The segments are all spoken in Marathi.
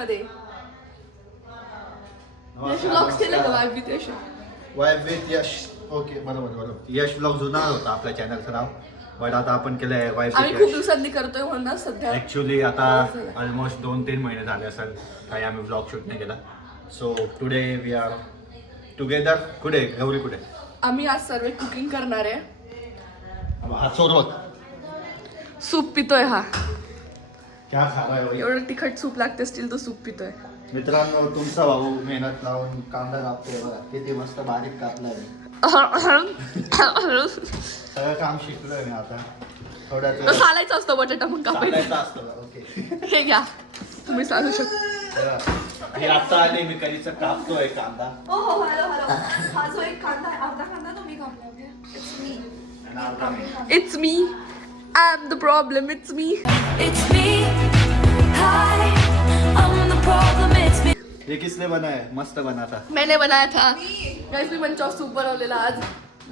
मध्ये. यश व्लॉग्स केलं का wife with Yash? Wife with Yash. Okay बरोबर. यश व्लॉग जुना होता आपल्या चॅनलचं नाव, बट आता आपण केलंय वाईफ आम्ही खूप दिवसांनी करतोय म्हणून सध्या. ऍक्च्युली आता ऑलमोस्ट 2-3 महिने झाले असेल काही आम्ही व्लॉग शूट नाही केला. So today we are together. कुठे गौरी कुठे? आम्ही आज सर्व कुकिंग करणार आहे. हा सोरवत सूप पितोय हा. क्या खा रहा है भाई? एवढं तिखट सूप लागते स्टील तो सूप पितोय. मित्रांनो तुमचा भाऊ मेहनत लावून कांदा कापतोय बघा, किती मस्त बारीक कापलाय. सगळं काम शिकलोय मी आता. थोड्यात चालायचं असतं बटाटा मग कापायचं असतं. ओके हे घ्या तुम्ही सांगू शकता. मी आता आले, मी कधीच कापतोय कांदा. हो हॅलो. हा जो एक कांदा आहे अर्धा कांदा तो मी कापला. It's me. I'm the problem. It's me. It's me. Hi, I'm the problem. It's me. ये किसने बनाया? मस्त बना था. मैंने बनाया था. गाइस मी मंचाव सूप बनवलेला आज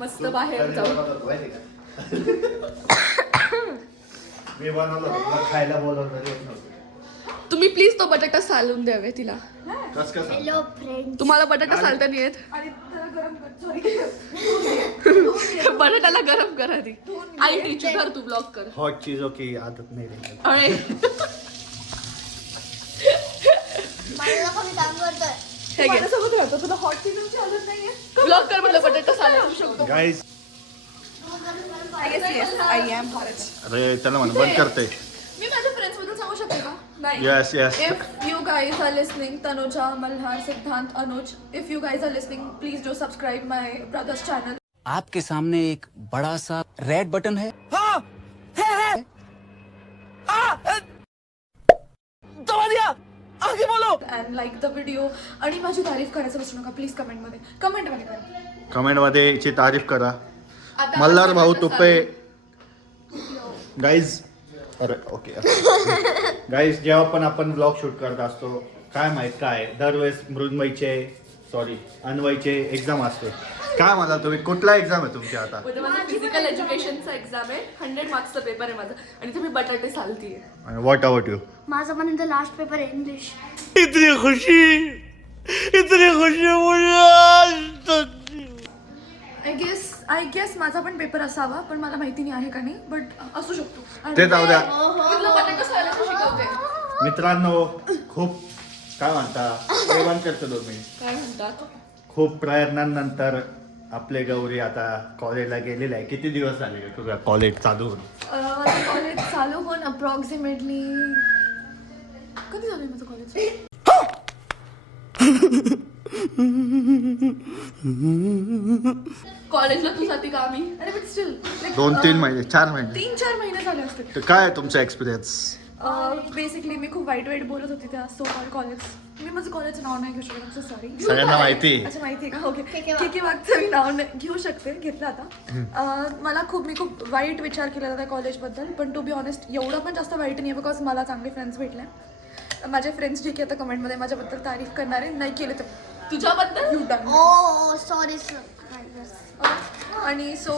मस्त बाहेर जाऊन. मी बनवलं खायला बोलवलं. तुम्ही प्लीज तो बटाटा सालून द्यावे तिला. कसं हॅलो फ्रेंड. तुम्हाला बटाटा सालता नाही येत? बटाट्याला गरम कर आधी. आई टीचर कर तू ब्लॉक कर. हॉट चीजों की आदत नहीं रही. अरे मला कोणी काम करतोय. हे घे. माझ्यासोबत राहतो तुला हॉट चीजची आदत नाहीये. ब्लॉक कर म्हटलं बटाटा सालू शकतो. Guys Yes, I am Bharat. अरे चला म्हणून बंद करते. मी माझ्या फ्रेंड्स बद्दल सांगू शकते का? नाही. Yes. If you guys are listening, Tanuja, Malhar, Siddhant, Anuj, if you guys are listening, please do subscribe my brother's channel. आपके सामने एक बड़ा सा रेड बटन है. हाँ, है. दबा दिया. आगे बोलो. And like the video. आणि माझी तारीफ करायचं विसरू नका प्लीज कमेंट मध्ये करा. कमेंट मध्ये ची तारीफ करा. आता मल्हार भाऊ बटाटा तुपे. गाईज अरे ओके. गाईज जेव्हा पण आपण ब्लॉग शूट करत असतो काय माहित काय दरवेळेस अन्वयचे एक्झाम असते. काय म्हणा तुम्ही कुठला एक्झाम आहे तुमच्या आता? माझा फिजिकल एज्युकेशनचा एक्झाम आहे. 100 मार्क्सचा पेपर आहे माझा आणि तुम्ही बटाटे सालतीये. What about you? माझा पण लास्ट पेपर आहे इंग्लिश. इतनी खुशी मुझे. आय गेस माझा पण पेपर असावा पण मला माहिती नाही आहे का नाही बट असू शकतो. ते जाऊ द्या. तुला बटाटा सालायचं शिकवते. मित्रांनो खूप काय म्हणता प्रेमान करतो तुम्ही. काय म्हणतात? खूप प्रयत्नांनंतर आपले गौरी आता कॉलेजला गेलेले आहे. किती दिवस झाले तुझं कॉलेज चालू होऊन? माझं कॉलेज चालू होऊन अप्रॉक्सिमेटली कधी झालंय माझं कॉलेज? कॉलेजला तू जाती का आम्ही? अरे बट स्टील 2-3 महिने 4 महिने 3-4 महिने झाले असते. तर काय आहे तुमचा एक्सपिरियन्स? बेसिकली मी खूप वाईट बोलत होती त्या सो कॉल्ड कॉलेज. मी माझं कॉलेजचं नाव नाही घेऊ शकत. सॉरी. सगळ्यांना माहिती. अच्छा माहिती आहे का? ओके. के वागचं मी नाव घेऊ शकते. घेतलं आता. मी खूप वाईट विचार केलेला त्या कॉलेजबद्दल पण टू बी ऑनेस्ट एवढं पण जास्त वाईट नाही आहे बिकॉज मला चांगले फ्रेंड्स भेटले. माझे फ्रेंड्स जे की आता कमेंटमध्ये माझ्याबद्दल तारीफ करणारे नाही केले तर तुझ्याबद्दल you done. Oh sorry sir. आणि सो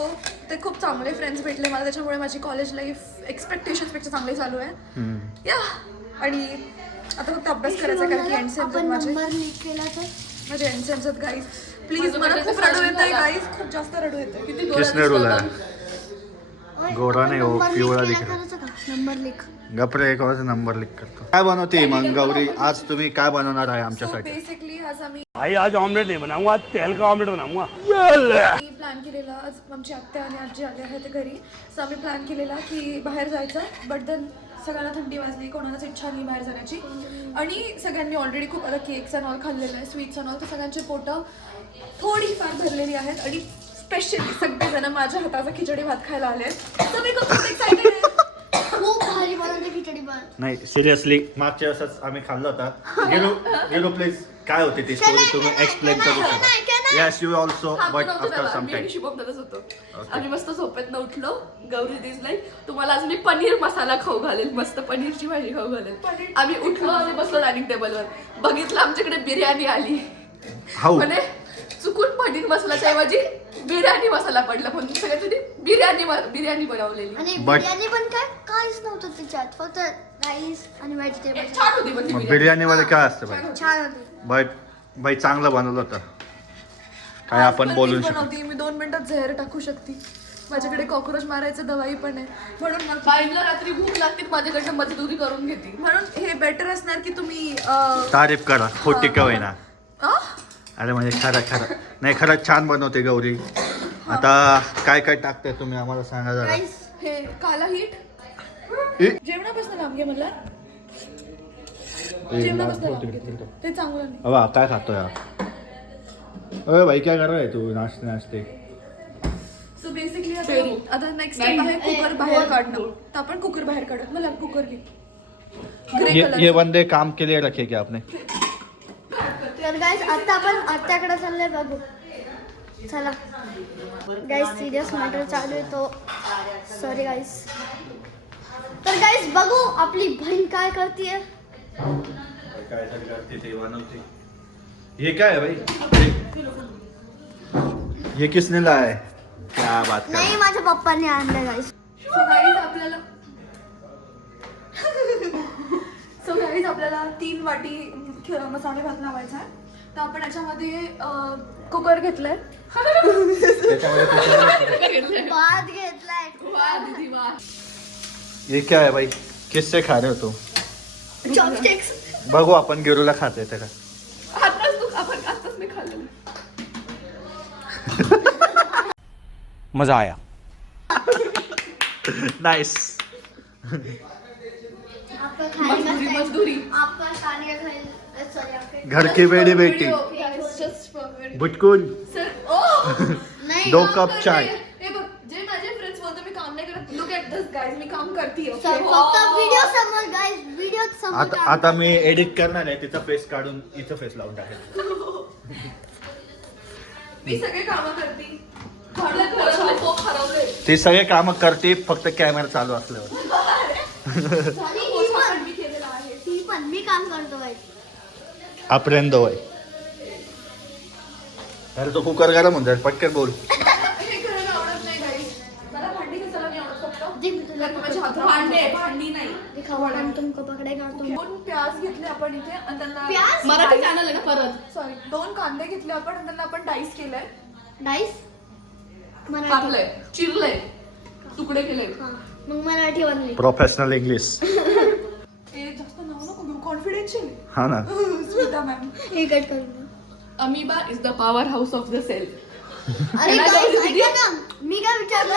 ते खूप चांगले फ्रेंड्स भेटले मला त्याच्यामुळे माझी कॉलेज लाईफ एक्सपेक्टेशन्सपेक्षा चांगली चालू आहे. या आणि आता फक्त अभ्यास करायचा कारण की एंडसेम्स आहेत माझे. नंबर लीक केला तर माझे एंडसेम्स आहेत गाईज. प्लीज मला खूप रडू येत आहे गाईज. खूप जास्त रडू येत आहे. किती किसने रुला? गोरा नाही हो पिवळा दिखला. Number leak. गपरे एक नंबर लिख करतो. काय बनवते मग गौरी? आज तुम्ही काय बनवणार आहे आमच्यासाठी? बेसिकली आज आम्ही आज ऑमलेट नहीं बनाऊंगा, आज तेल का ऑमलेट बनाऊंगा. प्लॅन केलेला आज आमची आत्या आणि आजी आले आहेत घरी. सो आम्ही प्लॅन केलेला की बाहेर जायचं बट देन सगळ्यांना थंडी वाजली. कोणालाच इच्छा नाही बाहेर जाण्याची आणि सगळ्यांनी ऑलरेडी खूप आता केक्स अँड ऑल खाल्लेलं आहे. स्वीट्स अँड ऑल तर सगळ्यांची पोटं थोडीफार भरलेली आहेत आणि स्पेशली सगळेजण माझ्या हाताचा खिचडी भात खायला आले. तर मी खूप एक्सायटेड आहे. खूप भारी बनवते खिचडी पण. नाही सिरियसली मागच्या वेळेस आम्ही खाल्लं होता. गेलो प्लीज काय होती ती स्टोरी तुम्ही एक्सप्लेन करू शकता? Yes you also but after some time. शुभमदाच होतो. आम्ही मस्त झोपेतनं उठलो. गौरी दिस लाईक तुम्हाला आज मी पनीर मसाला खाऊ घालेल. मस्त पनीरची भाजी खाऊ घालेल. आम्ही उठलो आम्ही बसलो डायनिंग टेबलवर. बघितलं आमच्याकडे बिर्याणी आली. म्हणे चुकून पनीर मसाल्याच्या ऐवजी बिर्याणी मसाला पडला पण सगळ्यांनी बिर्याणी बनवलेली. आणि बिर्याणी पण काहीच नव्हतं त्याच्यात फक्त राईस आणि व्हेजिटेबल छान होती पण ती मग बिर्याणीमध्ये काय असतं बाई? छान होती. बट बाई चांगलं बनवलं होतं. काय आपण बोलू शकतो. बनवते मी 2 मिनिटात झेहर टाकू शकते. माझ्याकडे कॉक्रोच मारायचं दवाई पण आहे, म्हणून ना बाईला रात्री भूक लागते माझ्याकडनं मजदुरी करून घेते. म्हणून हे बेटर असणार की तुम्ही तारीफ करा, खोटी का होईना. आ? अरे म्हणजे खरं नाही, खरंच छान बनवते गौरी. आता काय काय टाकताय तुम्ही आम्हाला सांगा जरा. राईस हे काला हिट ए? जेवणापासून लांब घे मला. जेवणापासून लांब घे ते चांगलं नाही. अबा काय खातोय हा? अरे भाई काय करणार आहे तू नाश्ते? सो बेसिकली आता नेक्स्ट टाइम आहे कुकर बाहेर काढणं, तर आपण कुकर बाहेर काढत. मला कुकर घे ग्रे ये कलर. बंदे काम के लिए रखे क्या आपने? तर गाईस आता आपण आत्याकडे चाललोय बघू. चला गाईस सिरियस मॅटर चालू आहे तो. सॉरी गाईस. तर गाईस बघू आपली बहीण काय करते. काय करते ते बनवते. ये क्या है भाई? ये किसने लाया है? क्या बात कर. नाही माझ्या पप्पाने आणलं गाईस. सो गाईज आपल्याला 3 वाटी मसाले भात लावायचा आहे. तर आपण याच्यामध्ये कुकर घेतलाय. भात घेतलाय. ये क्या है भाई? किससे खा रहे हो तुम? चॉपस्टिक्स. बघू आपण गिरूला खाते ते का. आताच मी खाल्लेलं. मजा आया. नाइस. आपका खाने का मजदूरी. आपका खाने का सॉरी आपके घर की बेटी बेटी बुटकुल नाही 2 कप चाय. हे बघ, जे माझे फ्रेंड्स बोलतो मी काम नाही करत. लुक ॲट दिस गाईज, मी काम करते. फक्त व्हिडिओ समोर गाईस व्हिडिओ समोर आता मी एडिट करणार आहे, तिचा फेस काढून इथं फेस लावून टाकेल. मी सगळे कामं करते. हरवले. ती सगळे काम करते फक्त कॅमेरा चालू असल्यावर. मी केलेला आहे. ती पण मी काम करतो गाईस. अप्रेंदो होय. अरे तो कुकर गरम होऊन जाईल, पटकन बोल. हे करायला आवडत नाही गाईज. मला भांडी घासायला नाही आवडत फक्त. जी मी तुला माझ्या हातात भांडी नाही. दिखाओ हम तुमको पकड़ेगा तुम. 2 प्याज घेतले आपण इथे आणि त्यांना प्याज? मराठी चॅनल आहे ना परत. सॉरी 2 कांदे घेतले आपण आणि त्यांना आपण डाईस केलंय. डाईस मराठी. कापलंय, चिरलंय, तुकडे केले. हा मग मराठी बनली. Professional English. हे जास्त नाव नको घेऊ, कॉन्फिडेन्शियल. हा ना. स्मिता मॅम. हे कट करून दे. Amoeba is the power house of the cell. अरे गाईस ऐका ना मी काय विचारलं.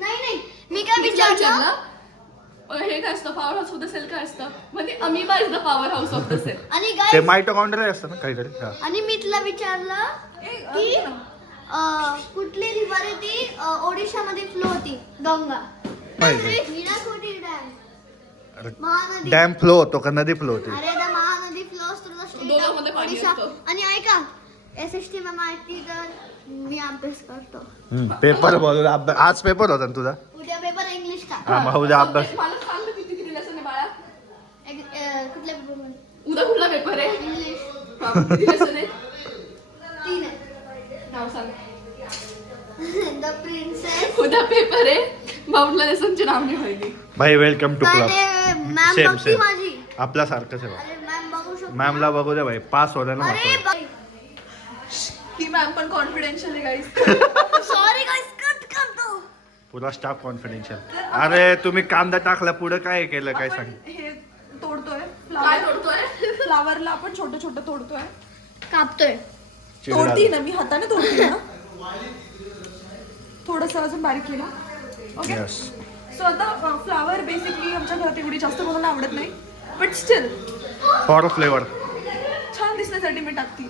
नाही मी काय विचारलं. हे काय असतं power house of the cell काय असतं म्हणजे amoeba is the power house of the cell. आणि ते गाईस मायटोकॉन्ड्रिया असतं ना काहीतरी. हा. आणि मी तुला विचारलं की कुठली रिव्हर आहे ती ओडिशामध्ये फ्लो होती. गंगा. माहिती. हिराकुडी डॅम. अरे, महानदी. डॅम फ्लो होतो का नदी फ्लो होती? अरे the Mahanadi flows through the state of Odisha. आणि ऐका SST में माहिती तर मी अभ्यास करतो. पेपर बोलू. आज पेपर होता ना तुझा? उद्या पेपर इंग्लिश का. हा मग उद्या अभ्यास. मला सांग ना किती किती लेसन आहे बाळा. कुठल्या पेपर मध्ये. उद्या कुठला पेपर आहे. इंग्लिश किती लेसन आहे 3 आहे. नाव सांग. The princess. उद्या पेपर आहे. बाऊटला लेसनचे नाव नाही माहिती. भाई welcome to club. Ma'am same बघती सेम माझी. आपल्या सारखंच आहे. अरे मॅम बघू शकतो. मॅमला बघू दे भाई, पास होल्या ना. अरे ही मॅम पण कॉन्फिडेन्शियल आहे गाईस. सॉरी गाइस कट करतो. पुरा स्टाफ कॉन्फिडेन्शियल. अरे तुम्ही कांदा टाकला पुढे काय केलं काय सांग. हे तोडतोय. काय तोडतोय. फ्लावरला आपण छोटं छोटं तोडतोय. कापतोय. तोडती ना मी हाताने तोडते ना. थोडंसं अजून बारीक केलं. ओके. यस. सो आता फ्लावर बेसिकली आमच्या घरात एवढी जास्त कोणाला आवडत नाही, बट स्टील फॉर फ्लेवर. छान दिसण्यासाठी मी टाकते.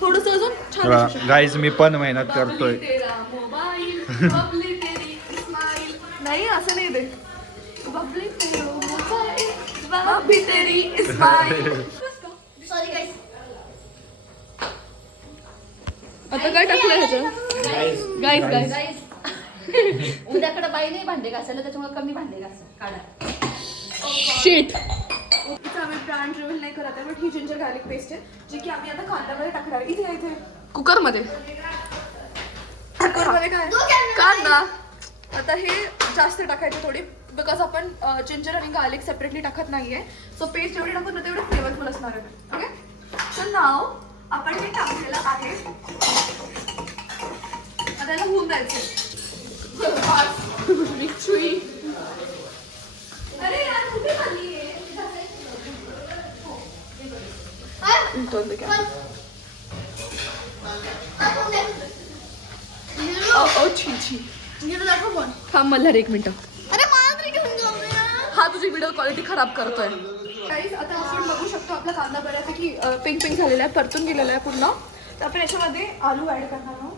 थोडंसं अजून छान दिसू शकतं. गाईज मी पण मेहनत करतोय. नाही असं नाही ते. बबली तेरा मोबाईल, बबली तेरी इस्माईल. Sorry guys. आता काय टाकलं ह्याच्यात. गाईस उद्याकडे बाई नाही भांडे घासायला, त्याच्यामुळे कमी भांडे घासा काढा. शिट. इथे आम्ही ब्रँड रिव्हील नाही करत आहे, but he ginger garlic paste आहे जी की आम्ही आता कांद्यामध्ये टाकणार आहे. इथे कुकरमध्ये. कुकरमध्ये काय कांदा. आता हे जास्त टाकायचे थोडे बिकॉज आपण जिंजर आणि गार्लिक सेपरेटली टाकत नाहीये. सो पेस्ट जेवढी टाकू ना तेवढे फ्लेवरफुल असणार आहे. ओके, सो नाव आपण हे टाकलेलं आहे. आता याला होऊन द्यायचं. अरे यार कुठे खाली आहे? थांब मल्हार एक मिनिट. अरे मला तरी घेऊन जाऊ दे ना. हा तुझी व्हिडिओ क्वालिटी खराब करतोय. गाईज आता आपण बघू शकतो आपला कांदा बऱ्यापैकी पिंक पिंक झालेला आहे, परतून गेलेला आहे पूर्ण. तर आपण याच्यामध्ये आलू ऍड करणार आहोत.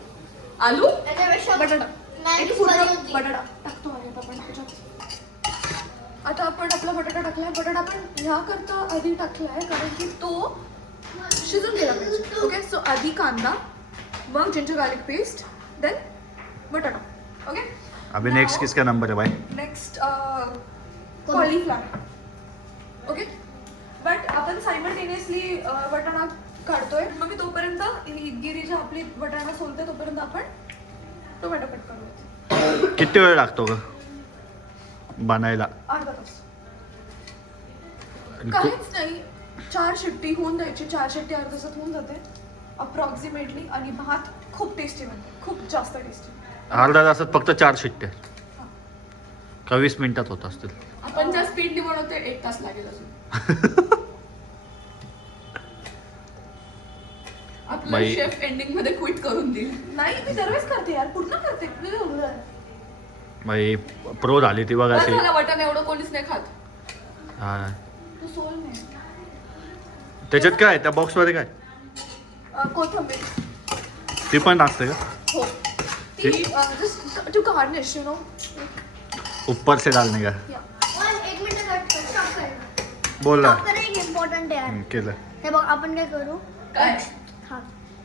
आलू त्याच्यापेक्षा बटाटा मॅगीच एक पूर्ण बरी होती. बटाटा टाकतो आहे आपण त्याच्यात. आता आपण आपला बटाटा टाकलाय. बटाटा आपण ह्या करता आधी टाकलाय कारण की तो शिजून गेला पाहिजे. ओके, सो आधी कांदा, मग जिंजर गार्लिक पेस्ट, देन बटाटा. ओके, अभी नेक्स्ट किसका नंबर है भाई? Next cauliflower. ओके, बट आपण सायमल्टेनियसली वटाणा काढतोय. मग मी तोपर्यंत ही गिरी जी आपली वटाणा सोलते तोपर्यंत आपण टोमॅटो कट करूया. किती वेळ लागतो ग बनायला? अर्धा तास. काहीच नाही, 4 शिट्टी होऊन द्यायची. 4 शिट्टी अर्धा तासात होऊन जाते अप्रॉक्सिमेटली. आणि भात खूप टेस्टी बनते, खूप जास्त टेस्टी. अर्धा तासात फक्त 4 शिट्ट्या का 20 मिनिटात होत असतील? आपण ज्या स्पीडने बनवतोय 1 तास लागेल अजून. आपला बाई. शेफ एंडिंग मध्ये क्विट करून देईल. नाही, मी दरवेळेस करते यार, पूर्ण करते. भाई प्रो झाली ती बघा ती. वटाणा एवढं कोणीच नाही खात. हा, तू सोल नाही. त्याच्यात काय त्या बॉक्स मध्ये काय कोथिंबीर ती पण असते का? हो, ती just to garnish you know. ऊपर से डालने का? एक मिनिट स्टॉप कर. बोल ना. स्टॉप कर, एक इम्पॉर्टंट आहे यार. केलं. हे बघ आपण काय करू. काय? हा,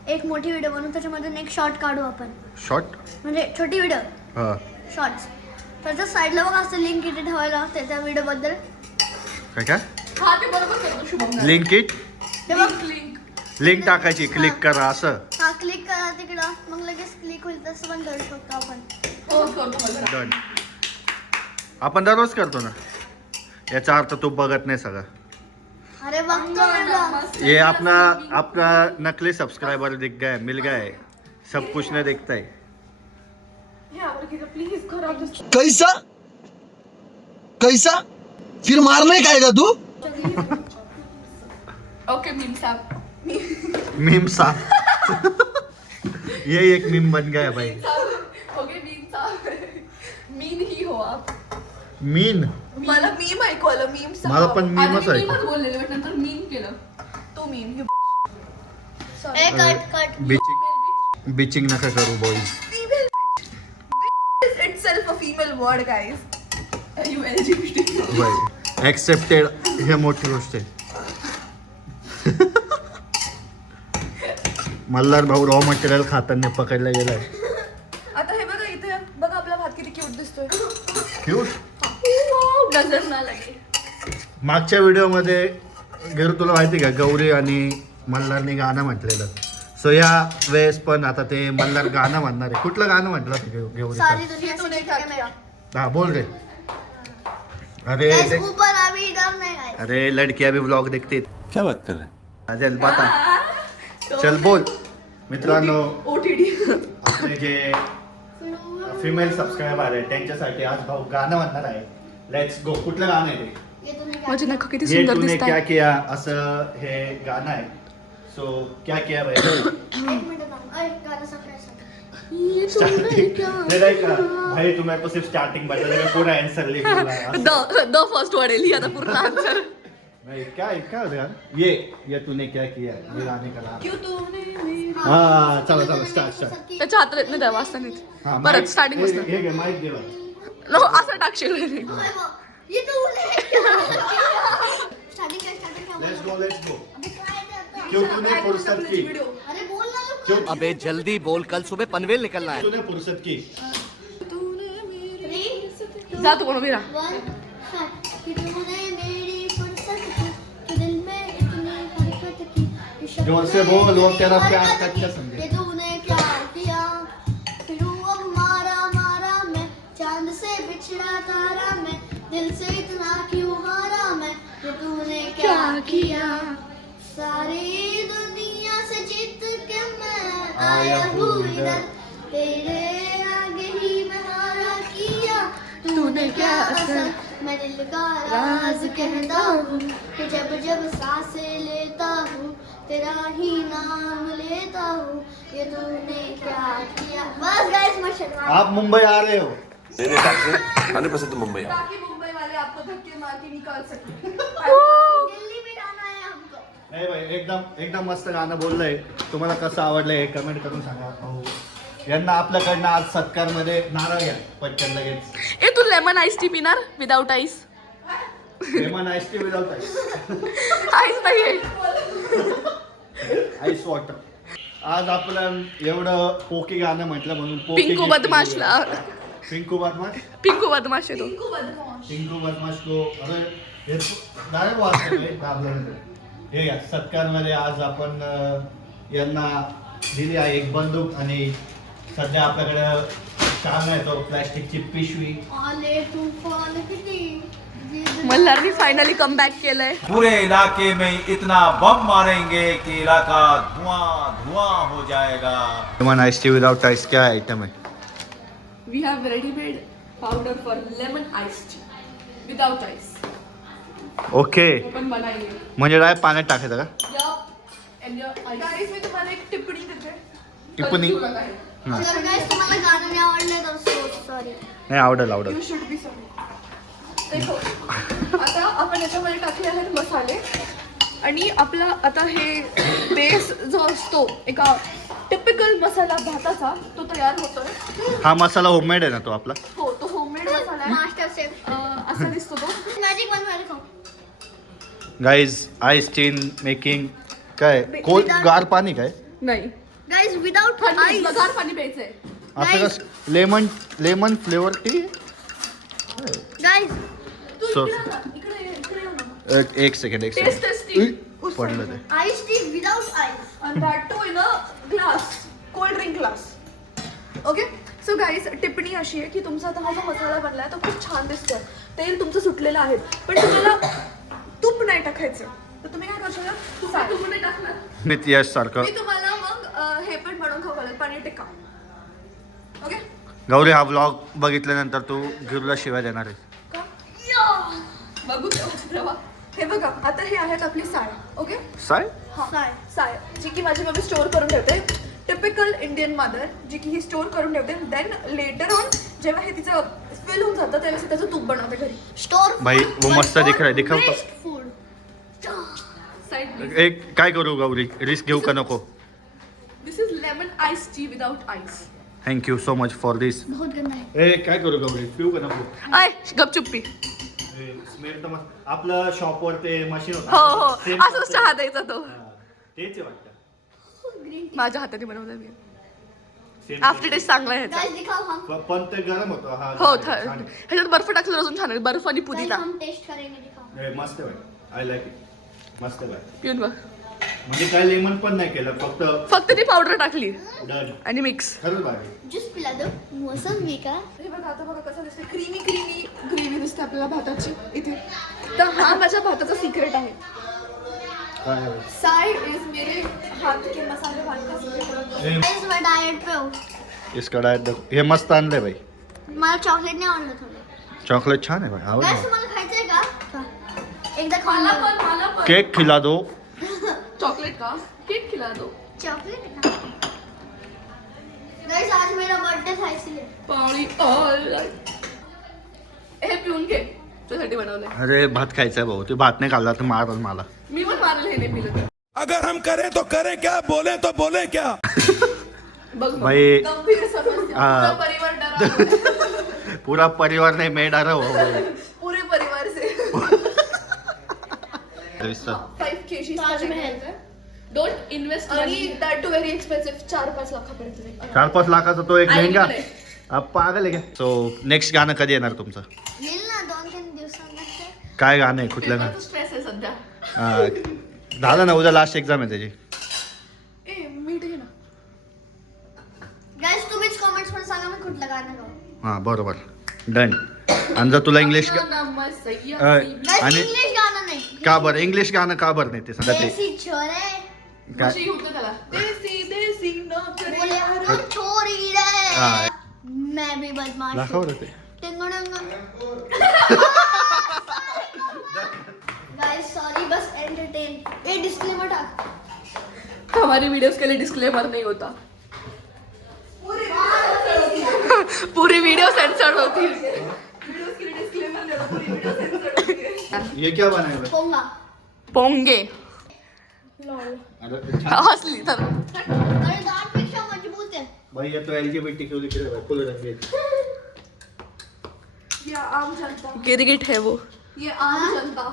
एक मोठी व्हिडिओ बनवू, त्याच्यामध्ये एक शॉर्ट काढू आपण. शॉर्ट? म्हणजे छोटी व्हिडिओ, हा. शॉर्ट्स. त्याच्या साईडला बघ असं लिंक इथे ठेवायला त्या व्हिडिओ बद्दल. काय काय? हा, ते बरोबर करतो शुभम. Link it? ते बघ, लिंक टाकायची, क्लिक करा असं. हा क्लिक करा तिकडं, मग लगेच क्लिक होईल. तसं पण करू शकतो आपण. हो, करतो मला. डन. आपण दररोज करतो ना. याचा अर्थ तू बघत नाही सगळं. अरे बघतो ना. ये अपना अपना नकली सब्सक्राइबर दिख गए, मिल गए. सब कुछ नहीं दिखता है. यावर की प्लीज खराब दिसतो. कैसा कैसा फिर मारने का आएगा तू? ओके, मीम साहब. मीम साहब. ये एक मीम बन गया भाई. Okay, meme Saheb. Mean he हो आप. मीन. मला मीम ऐकू आलं. मीम साहब. मला पण मीमच आधी ऐकू. मीमच बोललेलं, but नंतर मीम केलं. तो मीम. ए कट कट. बिचिंग बिचिंग नका करू boys. Female is itself a female word, guys. You LGBT. भाई ऍक्सेप्टेड हे मोठी गोष्ट आहे. मल्हार भाऊ रॉ मटेरियल खाताना पकडला गेलाय. आता हे बघा इथे बघा आपला भात किती क्यूट दिसतोय. क्यूट. नजर ना लगे. मागच्या व्हिडिओमध्ये घर तुला माहिती का गौरी आणि मल्हारने गाणं म्हटलेलं. सो या वेळेस पण आता ते मल्हार गाणं म्हणणार आहे. कुठलं गाणं म्हटलं ते गौरी? सारी दुनिया तूने से क्या क्या किया? हा बोल रे. अरे Guys, ऊपर अभी इधर नहीं guys. अरे लड़कियां भी ब्लॉग देखते. क्या बात कर रहे हैं? चल बता. चल बोल. मित्रांनो, OTD. आपले जे फिमेल सबस्क्रायबर आहे त्यांच्यासाठी आज भाऊ गाणं म्हणणार आहे. Let's go. कुठलं गाणं आहे ते? ये तूने क्या माझे नख किती ये सुंदर तूने क्या दिसतात. किया असं हे गाणं आहे. सो क्या किया भाई? एक मिनिट थांब. अरे गाणं सांग काय सांग. ते नाही का भाई तू मेरे को सिर्फ स्टार्टिंग बता दे, पूरा आंसर लिख दूंगा. द फर्स्ट वर्ड आहे, लिहा आता पूर्ण आन्सर. भाई क्या होता है? ये तूने क्या किया ये गाने का नाम. क्यों तूने मेरी. हाँ चलो स्टार्ट. त्याच्या हातात येत नाही त्या वाचताना. हाँ, परत माइक- स्टार्टिंग हे पासून. घे माईक दे भाई. नो, असं टाकशील. ये तूने क्या स्टार्टिंग काय लेट्स गो. अबे काय ते आता? क्यों तूने फुर्सत की? अरे बोल ना लोग. क्यों अबे जल्दी बोल, कल सुबह पनवेल निकलना है. तूने फुर्सत की? 3 जा तू कोण उभी राहा. 1 कि तूने मेरी फुर्सत की, कि दिल में इतनी हरकत की, कि शब्द जोर से बोल, लोग तेरा में प्यार हरकत कच्चा की, समझे. कि तूने क्या किया फिर अब मारा मैं चांद से बिछड़ा तारा मैं दिल से इतना क्यों हारा मैं, ये तूने क्या किया। सारी दुनिया से जीत के मैं आया हूँ इधर, तेरे आगे ही मैं हारा किया। तूने क्या असर, मैं दिल का राज कहता हूँ कि जब जब सांसें लेता हूँ तेरा ही नाम लेता हूँ, ये तूने क्या किया। बस गाइस मैं शर्मा। आप मुंबई आ रहे हो? ताकि मुंबई वाले आपको धक्के मार के निकाल सके। दिल्ली में जाना है हमको। नाही भाई, एकदम मस्त गाणं बोललंय. तुम्हाला कसं आवडलंय हे कमेंट करून सांगा. हो, यांना आपल्याकडनं आज सत्कारमध्ये नारळ घ्या पटकन लगेच. ए तू लेमन आईस टी पिणार without ice? Lemon ice tea without ice. Ice नाहीये. Ice water. आज आपलं एवढं पोकी गाणं म्हटलं म्हणून पोकी पिंकू gift बदमाशला. दिली. पिंकू बदमाश. पिंकू बदमाश आहे तो. पिंकू बदमाश को अरे हे डायरेक्ट वाचतोय दाबलं. हे घ्या सत्कारमध्ये आज आपण यांना दिली आहे एक बंदूक आणि सध्या आपल्याकडे छान आहे तो प्लॅस्टिकची पिशवी. आले तूफान किती मल्हारनी फायनली कम बॅक केलंय. पूरे इलाके में इतना बम मारेंगे कि इलाका धुआं धुआं हो जाएगा. Lemon ice tea without ice क्या आइटम है? We have readymade powder for lemon ice tea without ice. Okay, पण बनाएंगे. म्हणजे डायरेक्ट पाण्यात टाकायचं का? गाईस मी तुम्हाला एक टिप्पणी देते. टिप्पणी? कधी बोला काय? जर गाइस तुम्हाला गाणं नाही आवडलं तर सॉरी. नाही आवडेल. You should be sorry. देखो आता आपण याच्यामध्ये टाकले आहेत मसाले आणि आपला आता हे बेस जो असतो एका टिपिकल मसाला भाताचा तो तयार होतोय. हा मसाला होममेड आहे ना तो आपला? हो तो होममेड मसाला आहे. मास्टर शेफ असा दिसतो तो. मॅजिक बनवायला खाऊ. गाईज आईस टी मेकिंग काय कोल्ड गार पाणी काय नाही गाइस विदाउट आईस. गार पाणी प्यायचंय. असं कसं? Lemon flavour T. Guys so इकडे ये ना. एक सेकंड Taste testing. पडलं ते. Ice tea without ice. And that too in a glass, cold drink glass. Okay so guys टिप्पणी अशी आहे की तुमचा आता हा जो मसाला बनलाय तो खूप छान दिसतोय. तेल तुमचं सुटलेलं आहे पण तुम्हाला तूप नाही टाकायचं तर तुम्ही काय करशाल? तूप नाही टाकणार. यश सारखं. मी तुम्हाला मग हे पण बनवून खाऊ घालेल पनीर टिक्का. ओके गौरी हा व्लॉग बघितल्यानंतर तू गिरूला शिवाय देणार आहे. बघू तेव्हा. हे बघा आता हे आहेत आपली साय. ओके साय हा साय जी की माझी मम्मी स्टोर करून ठेवते. टिपिकल इंडियन मदर जी की ही स्टोर करून ठेवते. देन लेटर ऑन जेव्हा हे तिचं फिल होऊन जातं तेव्हा त्याचं तूप बनवते घरी. स्टोर भाई वो मस्त दिख रहा है. दिखाव तो. फूड. साईड एक काय करू गौरी, रिस्क घेऊ का नको? This is lemon ice tea without ice. Thank you so much for this. बहुत गंदा है. ए काय करू गौरी, पिऊ का नको? आय गपचुप्पी. स्मेल तर मस्त. आपलं शॉपवर ते मशीन होतं. हो हो Same असंच process. चहा द्यायचा तो. हा, तेच आहे वाटतं. माझ्या हाताने बनवलं मी. Same आफ्टर टेस्ट चांगला आहे ह्याचा. गाइस दिखाओ हम. पण ते गरम होतं. हा हो छान आहे. ह्याच्यात बर्फ टाकलं तर अजून छान आहे. बर्फ आणि गाइस पुदिना हम टेस्ट करेंगे. दिखाओ. ए, मस्त आहे. I like it. मस्त आहे. पिऊन बघ. म्हणजे काय लेमन पण नाही केलं, फक्त ती पावडर टाकली डन. आणि मिक्स. खरंच भारी. जूस पिला दो. मोसंबी का. हे बघा आता बघा कसं दिसते. क्रीमी ग्रेव्ही दिसते आपल्याला भाताची इथे. तर हा माझ्या भाताचा सिक्रेट आहे. काय? साय इज मेरे हाथ के मसाले भात का सिक्रेट. ए, गाइस मैं डाइट पे हूँ. इसका डायट हे मस्त आणलंय भाई. मला चॉकलेट नाही आवडलं थोडं. चॉकलेट छान आहे भाई, गाइस आवडलं. तुम्हाला खायचंय का? एकदा खाऊन मला बघा. पण केक खिला दो. चॉकलेट का केक खिला दो. चॉकलेट गाइस आज मेरा बर्थडे था इसलिए. पाणी हे पिऊन घे तुझ्यासाठी बनवलंय. अरे भात खायचा भाऊ, ते भात नाही खाल्ला तर मार मला. मी पण मारलं हे नाही पिलं तर. अगर हम करें तो करें क्या, बोले तो बोले क्या. बघ भाई, गंभीर समस्या. हा. पूरा परिवार डरा हुआ है. पूरा परिवार नाही मैं डरा हो. पूरे परिवार से 5 kg ताजमहल. डोंट इन्वेस्ट आणि दॅट टू व्हेरी एक्सपेन्सिव्ह. 4-5 लाखापर्यंत. 4-5 लाखाचा तो एक लेहंगा. आईकडे. आप पागल आहे का? सो नेक्स्ट गाणं कधी येणार तुमचं? येईल ना 2-3 दिवसांनंतर. काय गाणं आहे, कुठलं गाणं? स्ट्रेस आहे सध्या. झालं ना, उद्या लास्ट एक्झाम आहे त्याची. ए मीठ घे ना. गाइस तुम्हीच कमेंट्स मध्ये सांगा मी कुठलं गाणं गाऊ. हां बरोबर. डन. आणि जर तुला इंग्लिश Guys, आणि इंग्लिश गाणं नाही. का बरं इंग्लिश गाणं का बरं नाही ते सांगा ते देसी छोरे काय अशी होतं त्याला देसी देसी नोकरी. बोले हर छोरी रे. हा. मैं भी बदमाश दाखव हूँ. रे ते गाइस सॉरी बस एंटरटेन. ये डिस्क्लेमर टाक. हमारी वीडियोस के लिए डिस्क्लेमर नहीं होता. पूरी वीडियो सेंसर्ड होती है. वीडियोस के लिए डिस्क्लेमर नहीं होता, पूरी वीडियो सेंसर्ड होती है. ये क्या बनाया पोंगा. पोंगे अरे हसली तर अरे दांत पेक्षा मजबूत है. भाई ये तो LGBT क्यों लिख रहे हो फुल रंगे ये आम जनता, गिरगिट है वो. ये आम जनता,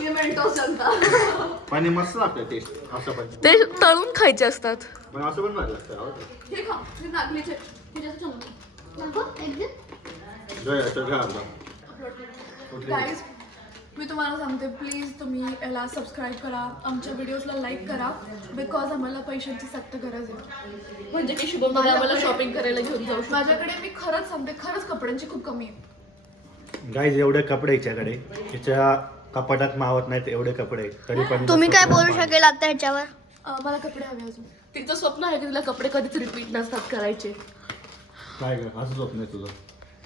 ये मेंटोस जनता. पाणी मस्त लागतं टेस्ट असं पण ते तळून खायचे असतात. पण असं पण भारी लागतं आवडतं. हे खा, हे नागलीचे, हे जास्त छान लागतं. दाखव एकदम. जय असं घ्या आता. गाईज मी तुम्हाला सांगते प्लीज तुम्ही याला सबस्क्राईब करा, आमच्या व्हिडिओजला लाईक करा, बिकॉज आम्हाला पैशांची सक्त गरज आहे. म्हणजे की शुभम दादा आम्हाला शॉपिंग करायला घेऊन जाऊ शकतो. माझ्याकडे मी खरंच सांगते, खरंच कपड्यांची खूप कमी आहे. गाईज एवढे कपडे हिच्याकडे हिच्या कपाटात मावत नाहीत एवढे कपडे आहेत. तरी पण तुम्ही काय बोलू शकेल आता ह्याच्यावर? मला कपडे हवे अजून. तिचं स्वप्न आहे की तिला कपडे कधीच रिपीट नसतात करायचे. काय ग असं स्वप्न आहे तुझं?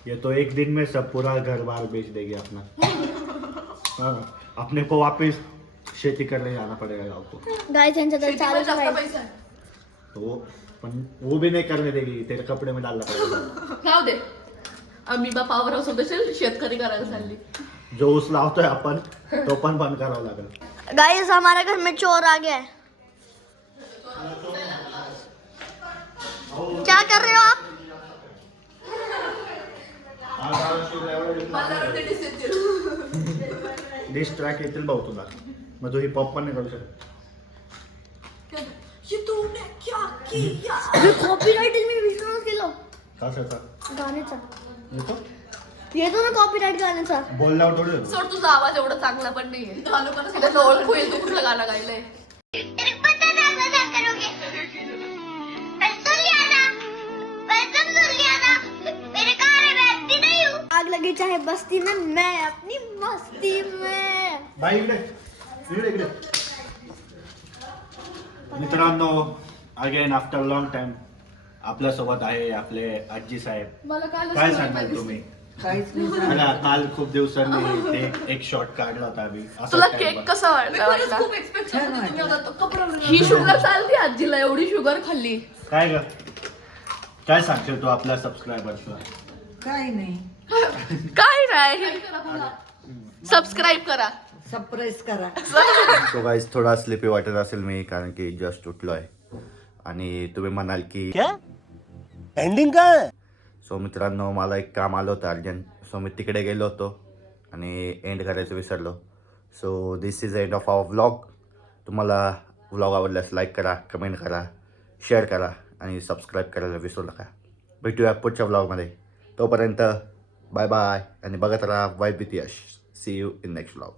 ये तो एक दिन में सब पूरा घर बार बेच देगी अपना. हाँ, अपने को वापस खेती करने जाना पड़ेगा गाँव को. गाइस यांचं तर शेतीमध्ये चालूच जास्त आहे. पैसा आहे. तो पण वो भी नहीं करने देगी तेरे कपड़े में डालना पड़ेगा. राहू दे. आम्ही बा पॉवर हाऊस होते शेतकरी करायला चालली. जो ऊस लावतोय आपण तो पण बंद करावा लागेल. गाइस हमारे घर में चोर आ गया है. क्या कर रहे हो आप? मला वाटतं diss येतील. डिस्ट्रॅक्ट येतील भाऊ तुला मग तू ही पॉप पण नाही करू शकत. ये तूने क्या किया? अरे कॉपीराइट मी विसरूनच गेलो. कशाचा गाण्याचा येतो येतो ना कॉपीराइट गाण्याचा. बोलल्यावर थोडी येतो. सोड तुझा आवाज एवढा चांगला पण नाहीये. गाणं पण तिला तर ओळखू येईल तू कुठलं गाणं गायलंय. आग लगी चाहे बस्ती में मैं अपनी मस्ती में. बाई इकडे इकडे इकडे. मित्रांनो अगेन आफ्टर लॉंग टाइम आपल्यासोबत आहे आपले आजी साहेब. मला काय सांगणार तुम्ही? मला काल खूप दिवसांनी ते एक शॉट काढला होता आम्ही. असा तुला time केक बघ. कसा वाटला? खूप एक्सपेक्ट करत होते तुम्ही आता कपडा ही शुगर चालते आजीला एवढी शुगर खाल्ली. काय ग काय सांगशील तू आपल्या सबस्क्रायबर्सला? काय नाही सबस्क्राईब करा. सो गाईज थोडा स्लिपी वाटत असेल मी कारण की जस्ट उठलो आहे आणि तुम्ही म्हणाल की एंडिंग काय? सो मित्रांनो मला एक काम आलं होतं अर्जंट. सो मी तिकडे गेलो होतो आणि एंड करायचं विसरलो. So this is end of our vlog. तुम्हाला व्लॉग आवडल्यास लाईक करा, कमेंट करा, शेअर करा आणि सबस्क्राईब करायला विसरू नका. भेटूया पुढच्या व्लॉगमध्ये. तोपर्यंत बाय बाय आणि बघत राहा vibe with Yash. See you in next vlog.